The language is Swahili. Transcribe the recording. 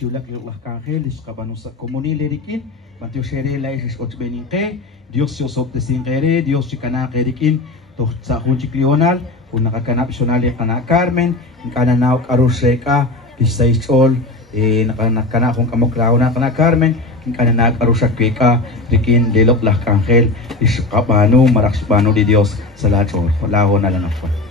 tiulak Allah kangel is kabanusa komuni lerikin Mateo shere la is otbeninke Dios yo sob de singere Dios chikana kerikin to sa hunchiklional kun nakakanap sonali kana Carmen kana naok arusreka isais all nakana kung kamuklaw na kana Carmen kana naok arusak ka rikin lelok lah kangel is kabano maraksbano di Dios sa lahat all laho na lang ako